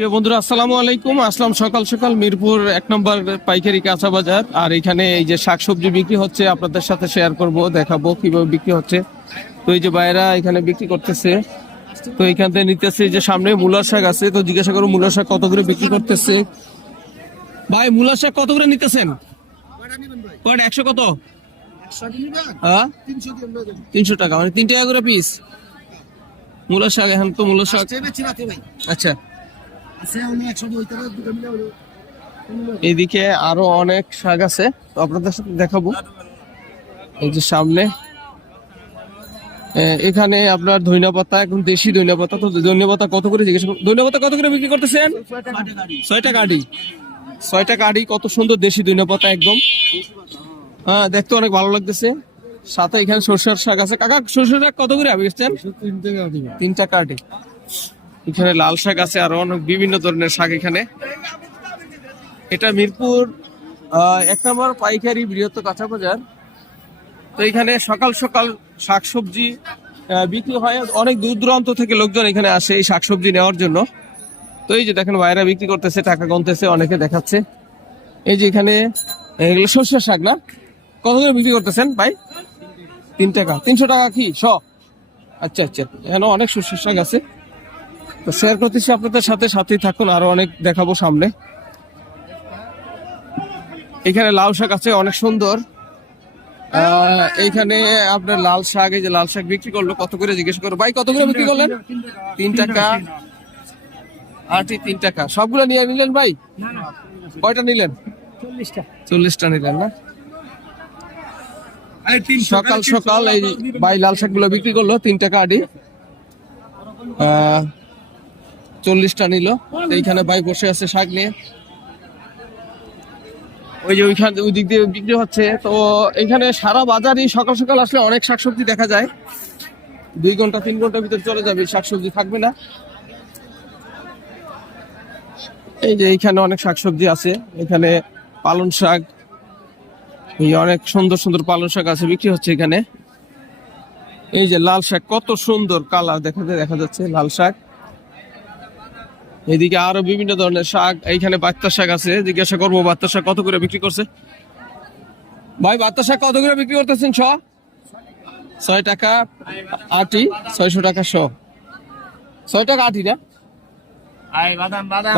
প্রিয় বন্ধুরা, আসসালামু আলাইকুম। আসলাম সকাল সকাল মিরপুর 1 নম্বর পাইকারি কাঁচা বাজার। আর এখানে এই যে শাকসবজি বিক্রি হচ্ছে, আপনাদের সাথে শেয়ার করব, দেখাবো কিভাবে বিক্রি হচ্ছে। তো এই যে ভাইরা এখানে বিক্রি করতেছে, তো এখান থেকে নিতেছে। যে সামনে মূলার শাক আছে, তো জিজ্ঞাসা করো মূলার শাক কত করে বিক্রি করতেছে। ভাই মূলার শাক কত করে নিতেছেন? কয়টা 100 কত? হ্যাঁ 300 টাকা, মানে 3 টাকা করে পিস মূলার শাক। এখন তো মূলার শাক আচ্ছা। এইদিকে আরো অনেক শাক আছে, তো আপনাদের সাথে দেখাবো। এই যে সামনে এখানে আপনার ধনিয়া পাতা, এখন দেশি ধনিয়া পাতা। তো ধনিয়া পাতা কত করে জিজ্ঞেস করুন। ধনিয়া পাতা কত করে বিক্রি করতেছেন? 6 টাকা আটি। 6 টাকা আটি। কত সুন্দর দেশি ধনিয়া পাতা একদম। হ্যাঁ, দেখতে অনেক ভালো লাগতেছে। সাথে এখানে সরষের শাক আছে। কাকা সরষের শাক কত করে বেচছেন? 3 টাকা আটি। এখানে লাল শাক আছে, আরো অনেক বিভিন্ন ধরনের শাক এখানে। এটা মিরপুর 1 নম্বর পাইকারি বৃহত্তর কাঁচা বাজার। তো এখানে সকাল সকাল শাকসবজি বিক্রি হয়। অনেক দূর দূরান্ত থেকে লোকজন এখানে আসে এই শাকসবজি নেওয়ার জন্য। তো এই যে দেখেন ভাইরা বিক্রি করতেছে, টাকা গুনতেছে, অনেকে দেখাচ্ছে। এই যে এখানে এগুলো সরষের শাক না? কত করে বিক্রি করতেছেন ভাই? 3 টাকা। 300 টাকা কি শ? আচ্ছা আচ্ছা। এখানে অনেক সরষের শাক আছে, তো শেয়ার করতেছি আপনাদের সাথে। সাথেই থাকুন, আরো অনেক দেখাবো সামনে। এখানে লাল শাক আছে অনেক সুন্দর। এইখানে আপনার লাল শাক, এই যে লাল শাক বিক্রি করলো কত করে জিজ্ঞেস করো। ভাই কত করে বিক্রি করলেন? 3 টাকা আটি। 3 টাকা। সবগুলো নিয়ে নিলেন ভাই? কয়টা নিলেন? 40টা নিলেন না? সকাল সকাল এই ভাই লাল শাক গুলো বিক্রি করলো 3 টাকা আটি। 40টা নিল। এইখানে ভাই বসে আছে শাক নিয়ে। ওই যে ওইখান ওই দিক দিয়ে বিক্রি হচ্ছে। তো এখানে সারা বাজারই সকাল সকাল আসলে অনেক শাকসবজি দেখা যায়। 2 ঘন্টা 3 ঘন্টার ভিতরে চলে যাবে, শাকসবজি থাকবে না। এই যে এইখানে অনেক শাকসবজি আছে। এখানে পালং শাক, এই অনেক সুন্দর সুন্দর পালং শাক আছে, বিক্রি হচ্ছে এখানে। এই যে লাল শাক, কত সুন্দর কালার দেখা যাচ্ছে লাল শাক। এদিকে আরো বিভিন্ন ধরনের শাক। এইখানে বাত্তা শাক আছে, জিজ্ঞাসা করবো বাত্তা শাক কত করে বিক্রি করছে। ভাই বাত্তা শাক কত করে বিক্রি করতেছেন? 6 টাকা আটি। 600 টাকা শ। 6 টাকা আটি না?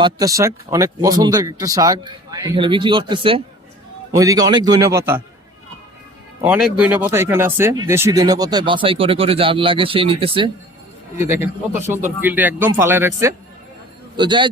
বাত্তা শাক অনেক পছন্দের একটা শাক, এখানে বিক্রি করতেছে। ওইদিকে অনেক ধনিয়া পাতা, অনেক ধনিয়া পাতা এখানে আছে। দেশি ধনিয়া পাতায় বাছাই করে করে যার লাগে সেই নিতেছে। এই যে দেখেন কত সুন্দর ফিল্ডে একদম ফালায় রাখছে। তো যাই